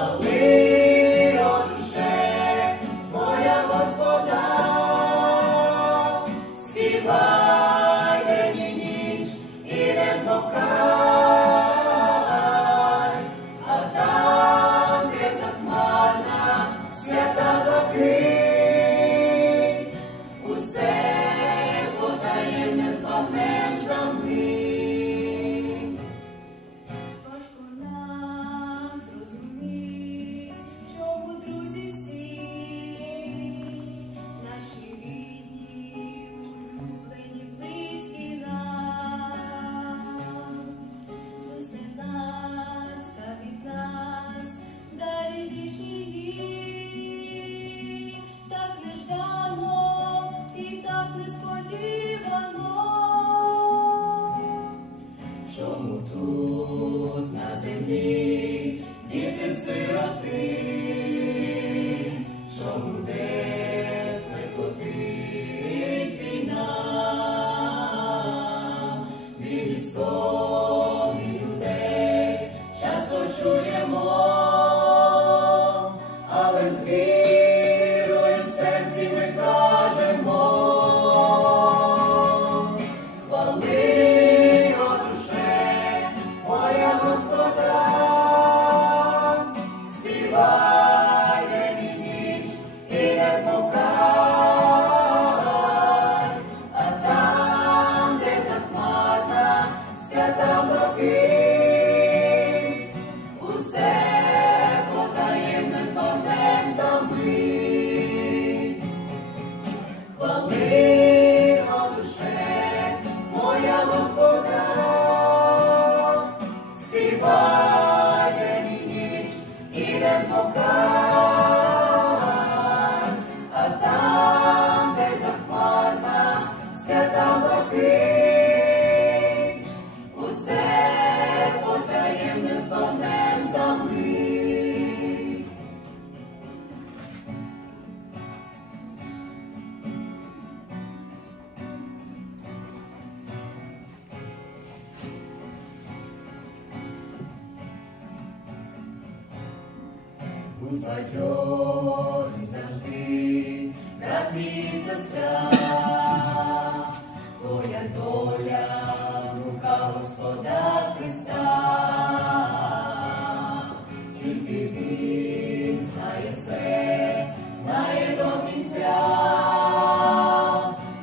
away. Oh God. будь бадьорим завжди, брат мій сестра, твоя доля, рука Господа Христа, тільки він знає все, знає до кінця,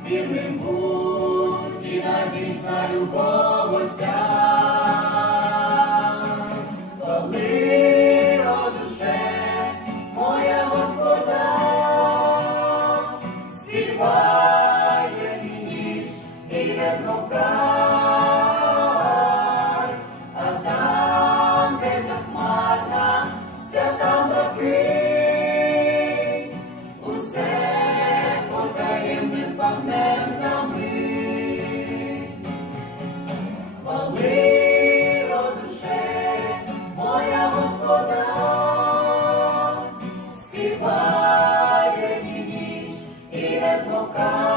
вірним будь і надійсна любов Отця. Співає ніч і не змовкає.